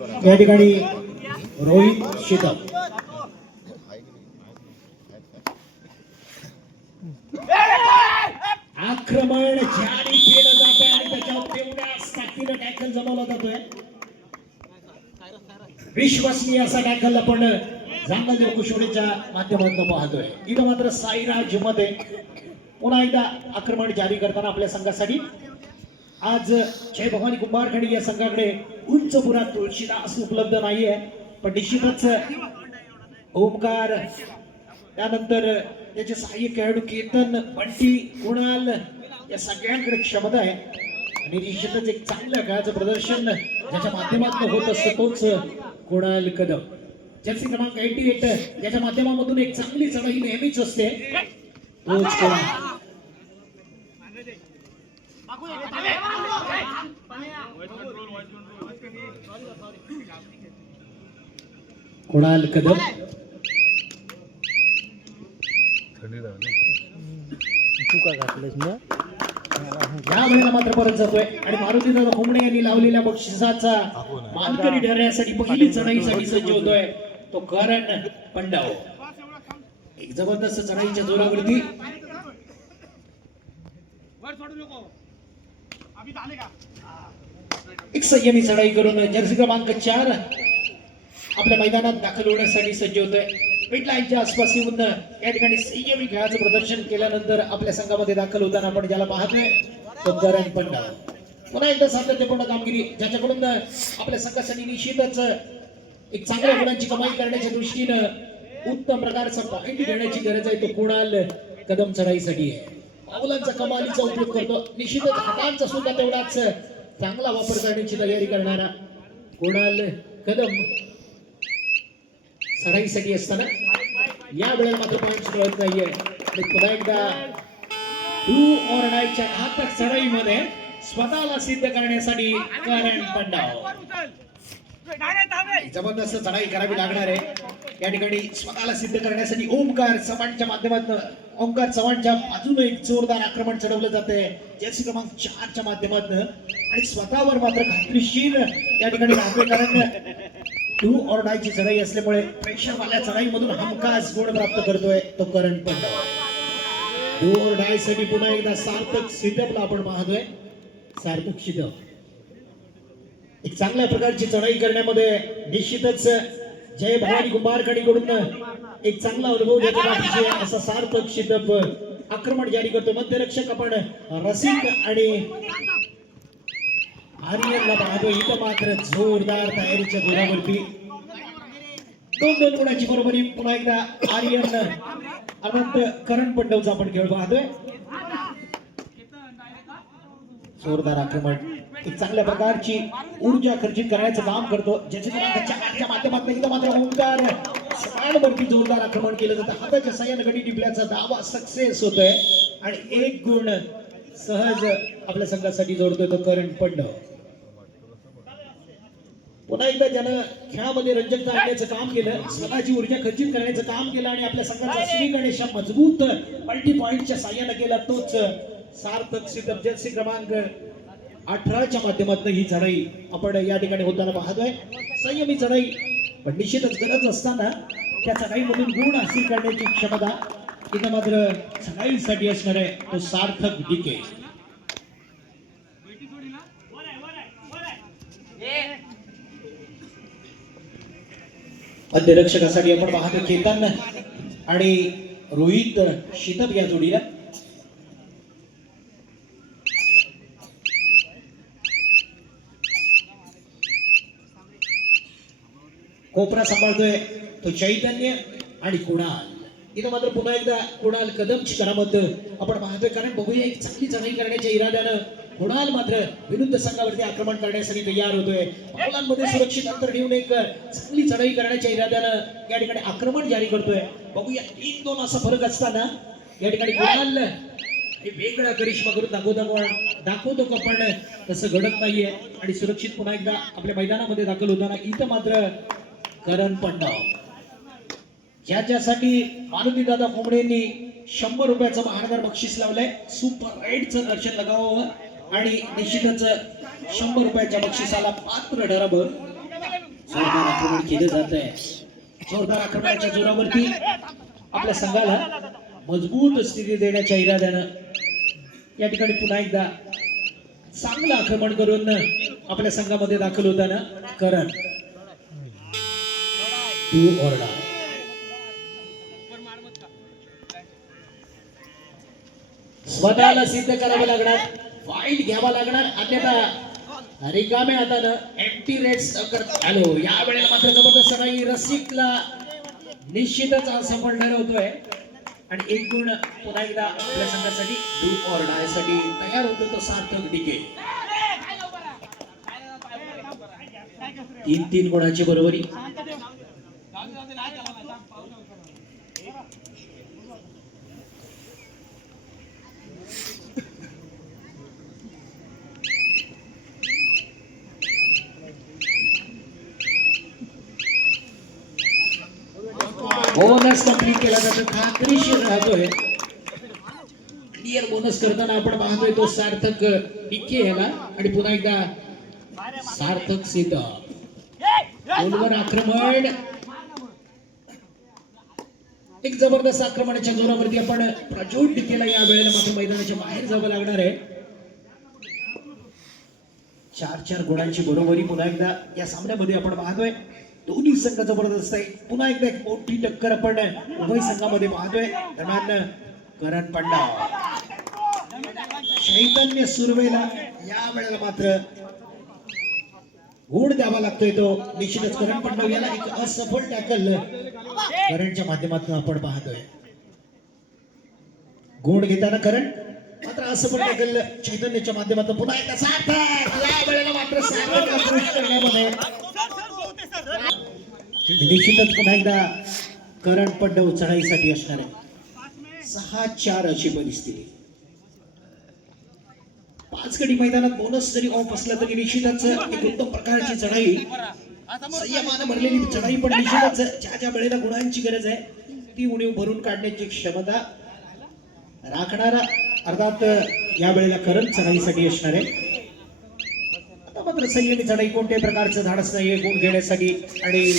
या ठिकाणी रोहित शेतम आक्रमण जारी केलं जात आणि त्याच्यावर तेवढ्या ताकदीनं टॅकल जमवला जातोय. विश्वसनीय असा टॅकल आपण जांगल कुशोडीच्या माध्यमातून पाहतोय. इथं मात्र साईराजमध्ये पुन्हा एकदा आक्रमण जारी करताना आपल्या संघासाठी आज जय भवानी कुंभारखंडी या संघाकडे उंच पुरा तुळशीदास उपलब्ध नाहीये पण निश्चितच ओमकार त्यानंतर त्याचे सहाय्य खेळाडू केतन बंटी कुणाल या सगळ्यांकडे क्षमता आहे. आणि निश्चितच एक चांगलं खेळाचं प्रदर्शन ज्याच्या माध्यमातून होत असतं तोच कुणाल कदम. जर्सी क्रमांक एटी एट याच्या माध्यमामधून एक चांगली चढाई ही नेहमीच असते. तोच कुणाल कुणाल कदम? चुका घातल्यास ना? या वेळेला मात्र परत जातोय. आणि मारुती दादा कोंबडे यांनी लावलेल्या बक्षिसाचा मानकरी ठरण्यासाठी पहिली चढाईसाठी सज्ज होतोय तो करण पंडाव. एक जबरदस्त चढाईच्या जोरावरती. एक संयमी चढाई करून जर्सी क्रमांक चार आपल्या मैदानात दाखल होण्यासाठी सज्ज होतोय. मिडलाईनच्या आसपास येऊन या ठिकाणी संयमी खेळाचं प्रदर्शन केल्यानंतर आपल्या संघामध्ये दाखल होताना आपण ज्याला पाहतोय तो करण पंडा पुन्हा एकदा सातत्यपूर्ण कामगिरी ज्याच्याकडून आपल्या संघासाठी निश्चितच एक चांगल्या गुणांची कमाई करण्याच्या दृष्टीनं उत्तम प्रकारचा पॉईंट घेण्याची गरज आहे तो कुणाल कदम चढाईसाठी आहे. अवलांचा कमालीचा उपयोग करतो. निश्चितच हातांचा सुद्धा तेवढाच चांगला वापर करण्याची तयारी करणारा कुणाल कदम चढाईसाठी असताना. या वेळेला मात्र पॉईंट मिळत नाहीये. पुन्हा एकदा टू ऑर नाईटच्या घातक चढाईमध्ये स्वतःला सिद्ध करण्यासाठी करण पंडाव जबरदस्त चढाई करावी लागणार आहे. या ठिकाणी स्वतःला सिद्ध करण्यासाठी ओमकार चव्हाणच्या माध्यमातून ओमकार चव्हाणच्या अजून एक जोरदार आक्रमण चढवलं जाते जर्सी क्रमांक चारच्या माध्यमातून. आणि स्वतःवर मात्र खात्रीशीर या ठिकाणी राहतोय कारण टू ऑर डायची चढाई असल्यामुळे प्रेक्षरवाल्या चढाईमधून हमखास गुण प्राप्त करतोय तो करण पण टू ऑर डायसाठी पुन्हा एकदा सार्थक सिद्धपला आपण पाहतोय. सार्थक सिद्ध एक चांगल्या प्रकारची चढाई करण्यामध्ये निश्चितच जय भवानी कुंभारकडीकडून एक चांगला अनुभव देतो असा सार्थक शितप आक्रमण जारी करतो. मध्यरक्षक आपण रसिक आणि आर्यनला पाहतो. इथं मात्र जोरदार तयारीच्या जोरावरती. दोन दोन गुणाची बरोबरी. पुन्हा एकदा आर्यन अनंत करण पंडवचा आपण खेळ पाहतोय. जोरदार आक्रमण. एक चांगल्या प्रकारची ऊर्जा खर्चित करण्याचं काम करतो. ज्याच्या माध्यमातून इथं मात्र ओंकार. सगळ्यांवरती जोरदार आक्रमण केलं जातं. हाताच्या सहाय्याने गडी टिपल्याचा दावा सक्सेस होतोय. आणि एक गुण सहज आपल्या संघासाठी जोडतोय तो करण पंडव. पुन्हा एकदा ज्यानं खेळामध्ये रंजक आणण्याचं काम केलं स्वतःची ऊर्जा खर्चित करण्याचं काम केलं आणि आपल्या संघाचा श्री गणेश मजबूत मल्टी पॉईंटच्या साह्यानं केला तोच सार्थक सिद्ध क्रमांक अठराच्या माध्यमातून ही चढाई आपण या ठिकाणी होताना पाहतोय. संयमी चढाई. पण निश्चितच गरज असताना त्या चढाईमधून गुण हासिल करण्याची क्षमता इथं मात्र चढाईसाठी असणार आहे. तो सार्थक डिके मध्यरक्षकासाठी आपण पाहतो केतन आणि रोहित शितप या जोडीला. कोपरा सांभाळतोय तो चैतन्य आणि कुणाल. इथं मात्र पुन्हा एकदा कुणाल कदमची करामत. आपण पाहतोय कारण बघूया एक चांगली चढाई करण्याच्या इराद्यानं कुणाल मात्र विरुद्ध संघावरती आक्रमण करण्यासाठी तयार होतोय. पावलांमध्ये सुरक्षित अंतर ठेवून एक चांगली चढाई करण्याच्या इराद्यानं या ठिकाणी आक्रमण जारी करतोय. बघूया तीन दोन असा फरक असताना या ठिकाणी कुणाल हे वेगळा करिश्मा करून दाखवतो. दाखवतो का पण तसं घडत नाहीये. आणि सुरक्षित पुन्हा एकदा आपल्या मैदानामध्ये दाखल होताना इथं मात्र करण पंडाव. याच्यासाठी मारुती दादा कोंबडेंनी शंभर रुपयाचं महानगर बक्षीस लावलंय. सुपर राईटचं दर्शन लगावं आणि निश्चितच शंभर रुपयाच्या बक्षिसाला पात्र ठरावं. जोरदार आक्रमण केलं जात आहे जोरदार आक्रमणाच्या जोरावरती आपल्या संघाला मजबूत स्थिती देण्याच्या इराद्यानं या ठिकाणी पुन्हा एकदा चांगलं आक्रमण करून आपल्या संघामध्ये दाखल होताना करण. टू और ओरडा. स्वतःला सिद्ध करावं लागणार फाईट घ्यावा लागणार अन्यथा रिकामे हातानं एम्प्टी रेट्स करत आलो. या वेळेला मात्र जबरदस्त नाही रसिकला निश्चितच असफल ठरवतोय. आणि एक गुण पुन्हा एकदा आपल्या संघासाठी डू ऑर डायसाठी तयार होतो तो सार्थक डिके तीन तीन गुणाची बरोबरी? बोनस कंप्लीट केला जातो. खात्रीशीर राहतोय. क्लिअर बोनस करताना आपण पाहतोय तो सार्थक डिके ह्याला. आणि पुन्हा एकदा सार्थक सिद्ध गोलवर आक्रमण. एक जबरदस्त आक्रमणाच्या जोरावरती आपण प्रज्वल टिकेला या वेळेला मात्र मैदानाच्या बाहेर जावं लागणार आहे. चार चार गुणांची बरोबरी पुन्हा एकदा या सामन्यामध्ये आपण पाहतोय. दोन्ही संघ जबरदस्त आहे. पुन्हा एकदा एक मोठी टक्कर आपण उभय संघामध्ये पाहतोय. दरम्यान करण पंडा चैतन्य सुरवेला या वेळेला मात्र गुण द्यावा लागतोय तो. निश्चितच करण पंडव याला एक असफल टॅकल करणच्या माध्यमातून आपण पाहतोय. गुण घेताना करण मात्र असफल टॅकल चैतन्याच्या माध्यमातून पुन्हा एकदा सार्थक. या वेळेला मात्र सार्थक करण्यामध्ये निश्चितच पुन्हा एकदा करण पंडव चढाईसाठी असणार आहे. सहा चार अशी परिस्थिती. पाच गडी मैदानात बोनस जरी ऑफ असला तरी निश्चितच एक उत्तम प्रकारची चढाई संयमानं भरलेली चढाई पण निश्चितच ज्या ज्या वेळेला गुणांची गरज आहे ती उणीव भरून काढण्याची क्षमता राखणारा अर्थात या वेळेला करण चढाईसाठी असणार आहे. मात्र संयमी चढाई कोणत्याही प्रकारचं धाडस नाहीये गुण घेण्यासाठी. आणि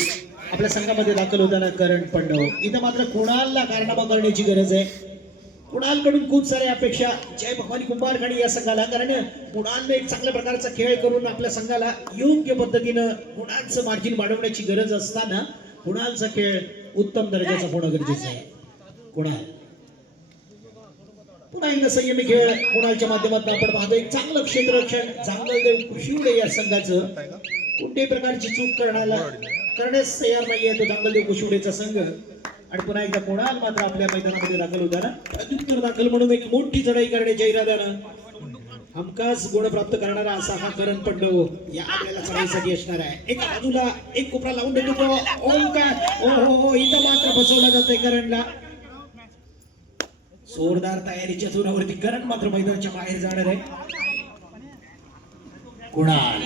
आपल्या संघामध्ये दाखल होताना करण पंडव. इथं मात्र कुणालला कारनामा करण्याची गरज आहे? कुणालकडून खूप साऱ्या अपेक्षा. जय भवानी कुंभारकडे या संघाला. कारण कुणालने एक चांगल्या प्रकारचा खेळ करून आपल्या संघाला योग्य पद्धतीनं गुणांचं मार्जिन वाढवण्याची गरज असताना कुणालचा खेळ उत्तम दर्जाचा होणं गरजेचं आहे. कुणाल. पुन्हा एकदा संयमी खेळ. कुणालच्या माध्यमातून आपण पाहतो एक चांगलं क्षेत्ररक्षण जांगलदेव कृषीवडे या संघाचं. कोणत्याही प्रकारची चूक करण्याला करण्यास तयार नाहीये तो जांगलदेव कुशिवडेचा संघ. आणि पुन्हा एकदा कुणाल मात्र आपल्या मैदानामध्ये दाखल होताना प्रत्युत्तर दाखल म्हणून एक मोठी चढाई करण्याच्या इराद्यानं हमखास गुण प्राप्त करणारा असा हा करण पंडव या आपल्याला चढाईसाठी असणार आहे. एका बाजूला एक कोपरा लावून देतो ओम काय ओ हो हो इथं मात्र फसवला जातोय करणला. जोरदार तयारीच्या जोरावरती करण मात्र मैदानाच्या बाहेर जाणार आहे. कुणाल?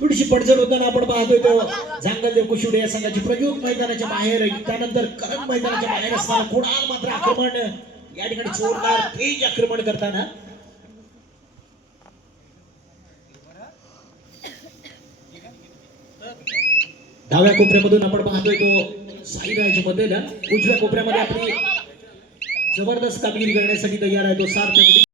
थोडीशी पडझड होताना आपण पाहतोय तो झांगलदेव कुशुडे या संघाची प्रयोग मैदानाच्या बाहेर त्यानंतर करण मैदानाच्या बाहेर असताना कुणाल मात्र आक्रमण. या ठिकाणी जोरदार तेज आक्रमण करताना. डाव्या कोपऱ्यामधून आपण पाहतोय तो साईराज बदल उजव्या कोपऱ्यामध्ये आपली जबरदस्त कामगिरी करण्यासाठी तयार आहे तो सार्थक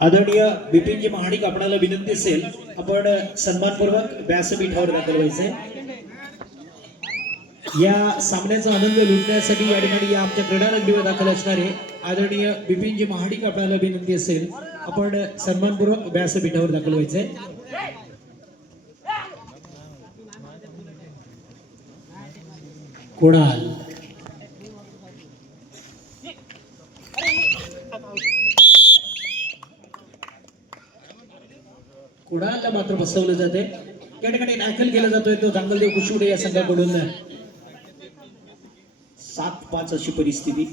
आदरणीय बिपिनजी महाडिक आपणाला विनंती असेल आपण सन्मानपूर्वक व्यासपीठावर दाखल व्हायचंय. या सामन्याचा आनंद लुटण्यासाठी या ठिकाणी या आमच्या क्रीडा दाखल असणारे आदरणीय बिपिनजी महाडिक आपल्याला विनंती असेल आपण सन्मानपूर्वक व्यासपीठावर दाखल व्हायचंय. कुणाल कुणालला मात्र बसवलं जाते त्या ठिकाणी दाखल केला जातोय तो दांगलदेव कुशिवडे या संघाकडून. सात पाच अशी परिस्थिती.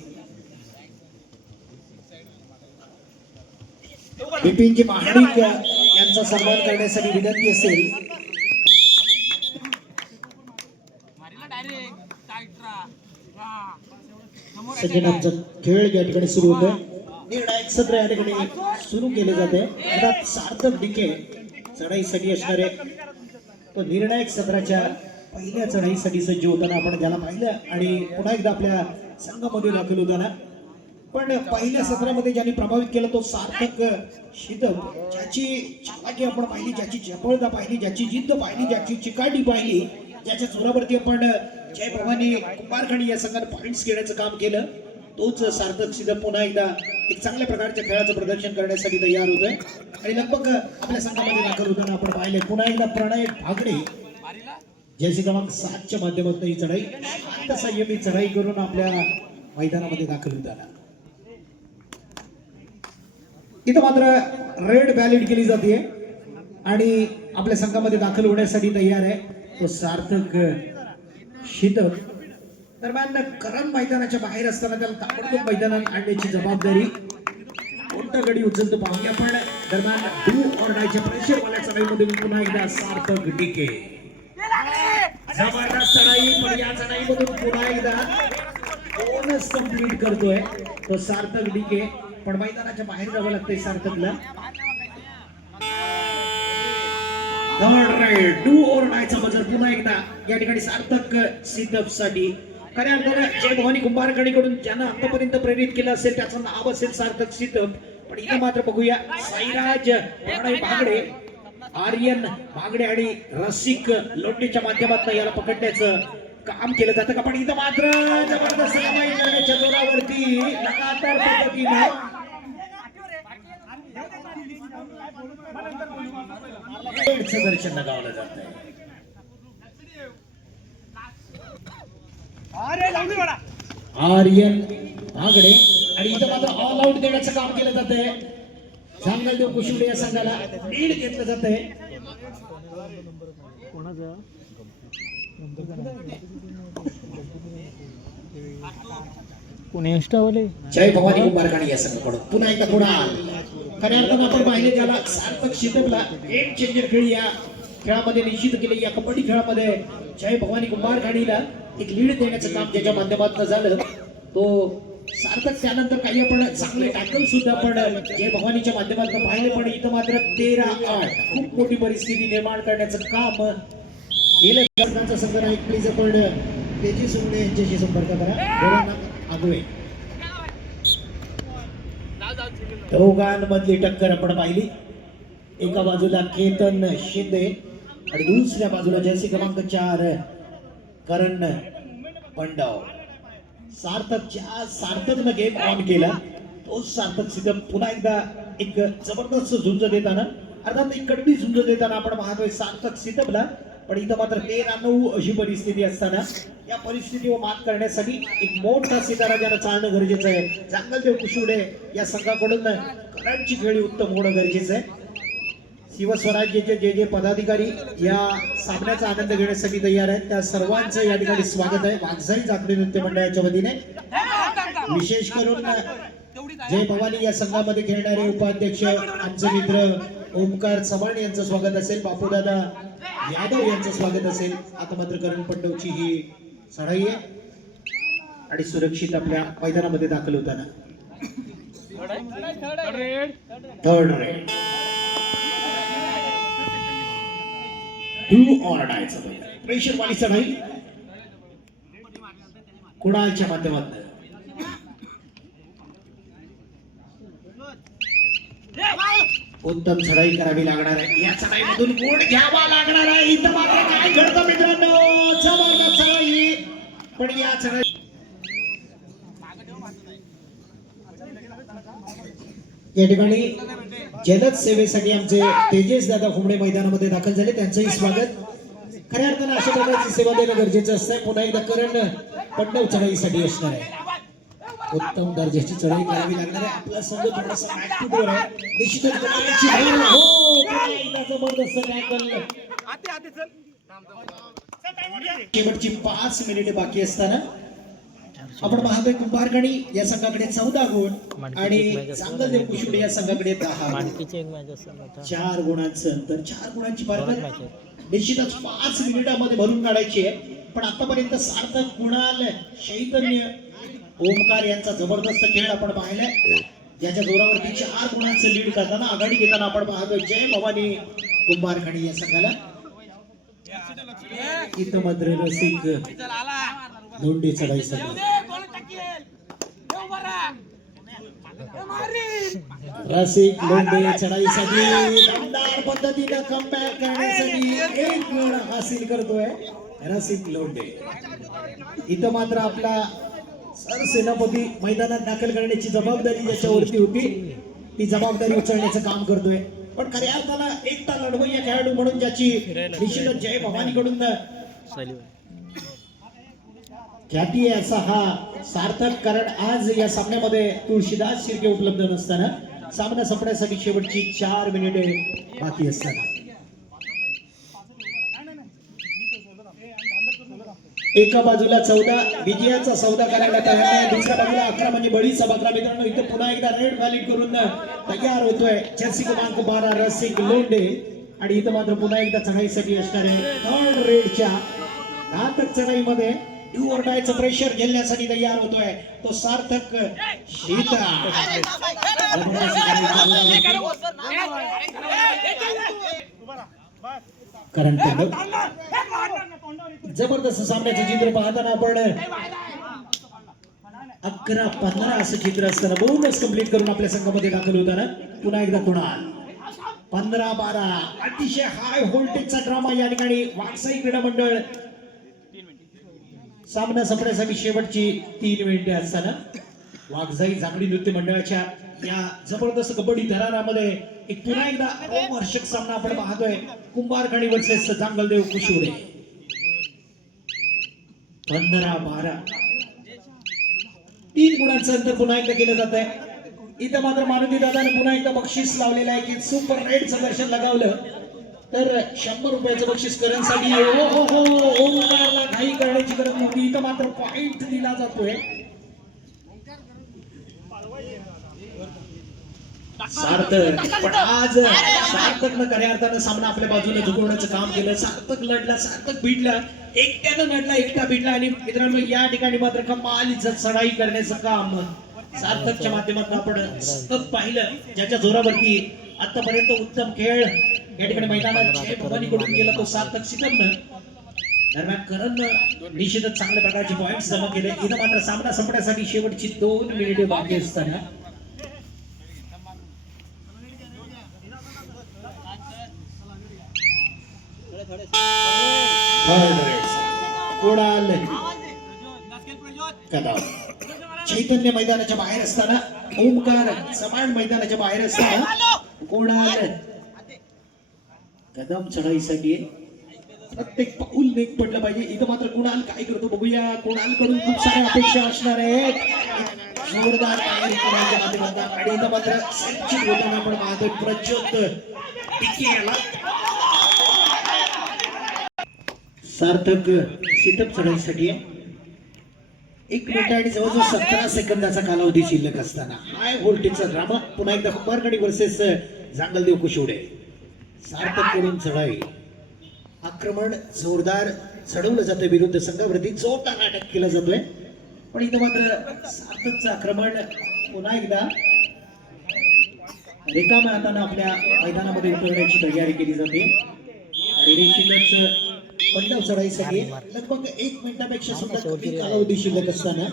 बिपिनजी महाडिक यांचा सन्मान करण्यासाठी विनंती असेल. सज्जनांचा खेळ या ठिकाणी सुरू होतोय. निर्णायक सत्र या ठिकाणी सुरू केले जाते. अर्थात सार्थक डिके चढाईसाठी असणारे तो निर्णायक सत्राच्या पहिल्या चढाईसाठी सज्ज होताना आपण त्याला पाहिलं आणि पुन्हा एकदा आपल्या संघामध्ये दाखल होताना. पण पहिल्या सत्रामध्ये ज्यांनी प्रभावित केलं तो सार्थक शिदप ज्याची चालाकी आपण पाहिली ज्याची चपळता पाहिली ज्याची जिद्द पाहिली ज्याची चिकाटी पाहिली ज्याच्या जोरावरती आपण जय भवानी कुंभारखणी या संघाने पॉईंट्स घेण्याचं काम केलं. तोच सार्थक सिद्ध पुन्हा एकदा एक चांगल्या प्रकारच्या खेळाचं प्रदर्शन करण्यासाठी तयार होतोय. आणि लगभग आपल्या संघामध्ये दाखल होताना आपण पाहिले पुन्हा एकदा प्रणय भागडे जयसी क्रमांक सातच्या माध्यमातून ही चढाई शांत संयमी चढाई करून आपल्या मैदानामध्ये दाखल होताना. इथं मात्र रेड बॅलेट केली जाते. आणि आपल्या संघामध्ये दाखल होण्यासाठी तयार आहे. तो सार्थक शीतल दरम्यान करम मैदानाच्या बाहेर असताना त्याला ताबडतोब मैदानात आणण्याची जबाबदारी कोणता गडी उचलतो पाहूया. पण दरम्यान डू ऑर्डायच्या प्रेशरवाल्या चढाईमध्ये पुन्हा एकदा सार्थक डीके जबरदस्त चढाई पण या चढाईमधून पुन्हा एकदा बोनस कंप्लीट करतोय तो सार्थक डीके पण मैदानाच्या बाहेर जावं लागतंय सार्थकला. थर्ड डू ओर नायचा बजर पुन्हा एकदा. या ठिकाणी सार्थक सिद्धपसाठी खऱ्या अर्थानं जय भवानी कुंभारकडीकडून ज्यांना आतापर्यंत प्रेरित केलं असेल त्याचं नाव असेल सार्थक सिद्धप. पण इथं मात्र बघूया साईराज प्रणय आर्यन बागडे आणि रसिक लोटेच्या माध्यमातून याला पकडण्याचं काम केलं जातं का? पण इथं मात्र जबरदस्त करण्याच्या जोरावरती लगातार पद्धतीने खेळचं दर्शन लगावलं जात आहे आर्यन भागडे आणि इथं मात्र ऑल आउट देण्याचं काम केलं जात आहे सांगलदेव कुशिवडे या संघाला. लीड घेतलं जात आहे कोणाचं कोणी इंस्टावाले जय भवानी कुंभारकाणी या संघाकडून. पुन्हा एकदा पुन्हा खऱ्या अर्थानं आपण पाहिले त्याला सार्थक शिदपला गेम चेंजर खेळ या खेळामध्ये निश्चित केले. या कबड्डी खेळामध्ये जय भवानी कुंभारकाणीला एक लीड देण्याचं काम त्याच्या माध्यमातून झालं. तो सार्थक त्यानंतर काही आपण चांगले टॅकल सुद्धा आपण जय भवानीच्या माध्यमातून पाहिले पण इथं मात्र तेरा आठ. खूप मोठी परिस्थिती निर्माण करण्याचं काम गेलं संघ नाही प्लीज आपण तेजी सुंगडे यांच्याशी संपर्क करा. भोलानाथ दोघांमधली टक्कर आपण पाहिली. एका बाजूला केतन शिंदे आणि दुसऱ्या बाजूला जर्सी क्रमांक चार करण पंडाव सार्थक ज्या सार्थकनं गेम ऑन केला. तो सार्थक सिद्ध पुन्हा एकदा एक जबरदस्त झुंज देताना अर्थात एक कडवी झुंज देताना आपण पाहतोय सार्थक सिद्धपला पण इथं मात्र तेरा नऊ अशी परिस्थिती असताना या परिस्थितीवर मात करण्यासाठी एक मोठा सितारा ज्याला चालणं गरजेचं आहे. चांगलदेव कुशुडे या संघाकडून करांची खेळी उत्तम होणं गरजेचं आहे. शिवस्वराज्याचे जे जे पदाधिकारी या सामन्याचा आनंद घेण्यासाठी तयार आहेत त्या सर्वांचं या ठिकाणी स्वागत आहे. वाघसाई जाकडी नृत्य मंडळाच्या वतीने. विशेष करून जय भवानी या संघामध्ये खेळणारे उपाध्यक्ष आमचे मित्र ओमकार चव्हाण यांचं स्वागत असेल बापूदादा यादव यांचं स्वागत असेल. आता मात्र करण पंडवची ही चढाई आहे. आणि सुरक्षित आपल्या मैदानामध्ये दाखल होताना. थर्ड रेड डू प्रेशर वाली चढाई कुणालच्या माध्यमातून. उत्तम चढाई करावी लागणार आहे. या चढाईमधून गुण घ्यावा लागणार आहे? इथं मात्र काय घडतं मित्रांनो? जबरदस्त चढाई. पण या चढाई या ठिकाणी जलद सेवेसाठी आमचे तेजेस दादा खुमडे मैदानामध्ये दाखल झाले. त्यांचंही स्वागत. खऱ्या अर्थानं अशा प्रकारची सेवा देणं गरजेचं असतंय. पुन्हा एकदा करण पंडव चढाईसाठी असणार आहे. उत्तम दर्जाची चढाई करावी लागणार आहे. आपला संघ थोडासा ऍक्टिव्हवर आहे. निश्चितच गुणांची हो. एकदा जबरदस्त टॅकल शेवटची पाच मिनिटे बाकी असताना आपण पाहतोय कुंभारगणी या संघाकडे चौदा गुण आणि चांगलदेव कुशुडे या संघाकडे दहा चार गुणांचं अंतर. चार गुणांची आहे. निश्चितच पाच मिनिटामध्ये भरून काढायची आहे. पण आतापर्यंत सार्थक कुणाल चैतन्य ओमकार यांचा जबरदस्त खेळ आपण पाहिलाय. ज्याच्या जोरावरती चार गुणांचं लीड करताना आघाडी घेताना आपण पाहतोय. जय भवानी कुंभारखणी या संघाला. इथं मात्र रसिक लोंढे चढाई संघ. रसिक लोंढे चढाईसाठी दमदार पद्धतीनं कमबॅक करण्यासाठी एक गुण हासिल करतोय रसिक लोंढे इथं मात्र आपला सरसेनापती मैदानात दाखल करण्याची जबाबदारी ज्याच्यावरती होती ती जबाबदारी उचलण्याचं काम करतोय. पण खऱ्या अर्थाला एकटा लढवय्या खेळाडू म्हणून ज्याची निश्चितच जय भवानीकडून ख्याती आहे असा हा सार्थक कारण आज या सामन्यामध्ये तुळशीदास शिर्के उपलब्ध नसताना सामना संपण्यासाठी शेवटची चार मिनिटे बाकी असताना एका बाजूला चौदा विजयाचा सौदा करायला तयार आहे. दुसऱ्या बाजूला अकरा म्हणजे बळीचा बकरा मित्रांनो इथे पुन्हा एकदा रेड व्हॅलिड करून तयार होतोय. चर्सी क्रमांक बारा रसिक लोंडे आणि इथं मात्र पुन्हा एकदा चढाईसाठी असणार आहे थर्ड रेडच्या घातक चढाईमध्ये डू और डायचं प्रेशर झेलण्यासाठी तयार होतोय. तो सार्थक शीता कारण जबरदस्त सामन्याचं चित्र पाहताना आपण अकरा पंधरा असं चित्र असताना बोनस कंप्लीट करून आपल्या संघामध्ये दाखल होताना पुन्हा एकदा कुणाल? पंधरा बारा. अतिशय हाय व्होल्टेजचा ड्रामा या ठिकाणी वाटसाई क्रीडा मंडळ सामना संपण्यासाठी शेवटची तीन मिनिटे असताना वाघजाई झाकडी नृत्य मंडळाच्या या जबरदस्त कबड्डी दरारामध्ये एक पुन्हा एकदा रोमहर्षक सामना आपण पाहतोय. कुंभारखाणी वर्सेस जांगलदेव कुशिवडे पंधरा बारा. तीन गुणांचं अंतर पुन्हा एकदा केलं जात आहे इथं मात्र मारुती दादाने पुन्हा एकदा बक्षीस लावलेलं आहे की सुपर रेडचं दर्शन लगावलं. तर शंभर रुपयाचं बक्षीस करण्यासाठी हो हो हो, हो ओंकारला घाई करण्याची गरज नव्हती. इथं मात्र पॉइंट दिला जातोय. सार्थक. पण आज सार्थकनं खऱ्या अर्थानं सामना आपल्या बाजूने झुकवण्याचं काम केलं. सार्थक लढला सार्थक भिडला एकट्यानं लढला एकटा भिडला आणि मित्रांनो या ठिकाणी मात्र कमालीचं चढाई करण्याचं काम सार्थकच्या माध्यमातून आपण सतत पाहिलं. ज्याच्या जोरावरती आतापर्यंत उत्तम खेळ या ठिकाणी मैदानात जय भवानीकडून गेला तो सार्थक सिकंदर. दरम्यान करण निश्चितच चांगल्या प्रकारचे पॉइंट जमा केले. इथं मात्र सामना संपण्यासाठी शेवटची दोन मिनिटे बाकी असताना चैतन्य मैदानाच्या बाहेर असताना ओमकार समान मैदानाच्या बाहेर असताना कुणाल? कदम चढाईसाठी प्रत्येक पाऊल नेक पडलं पाहिजे. इथं मात्र कुणाल काय करतो बघूया. कुणाल कडून खूप साऱ्या अपेक्षा असणार आहेत. जोरदार आणि इथं मात्र संचित होताना आपण पाहतोय प्रज्योत याला सार्थक सिटअप चढाईसाठी एक मिनिट आणि जवळजवळ सतरा सेकंदाचा कालावधी शिल्लक असताना. हाय व्होल्टेजचा ड्रामा पुन्हा एकदा कुमारगडी वर्सेस जांगलदेव कुशिवडे. सार्थक करून चढाई. आक्रमण जोरदार चढवलं जातंय विरुद्ध संघावरती. जोरदार अटॅक केला जातोय. पण इथं मात्र सार्थकचं आक्रमण पुन्हा एकदा. रिकाम्या हाताने आपल्या मैदानामध्ये उतरण्याची तयारी केली जाते. आणि निश्चितच पंडव चढाईसाठी लगभग एक मिनिटापेक्षा सुद्धा कमी कालावधी शिल्लक असताना.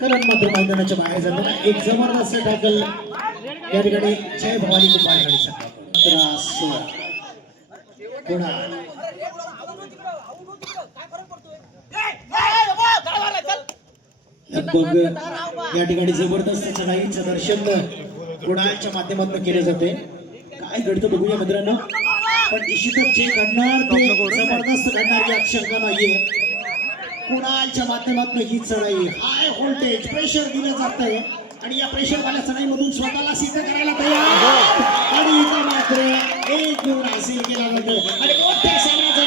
करण मात्र मैदानाच्या बाहेर जाताना एक जबरदस्त टॅकल या ठिकाणी जय भवानी कुमार त्रास कुणाल लगभग या ठिकाणी जबरदस्त चढाईचं दर्शन कुणालच्या माध्यमातून केले जाते. काय घडतं बघूया मित्रांनो. पण निश्चितच जे घडणार ते जबरदस्त घडणार यात शंका नाहीये. कुणालच्या माध्यमातून ही चढाई हाय व्होल्टेज प्रेशर दिलं जात आहे आणि या प्रेशर वाल्या चढाईमधून स्वतःला सिद्ध करायला तयार. आणि इथं मात्र एक गुण हासिल केला जातो. आणि मोठ्या सामन्याचा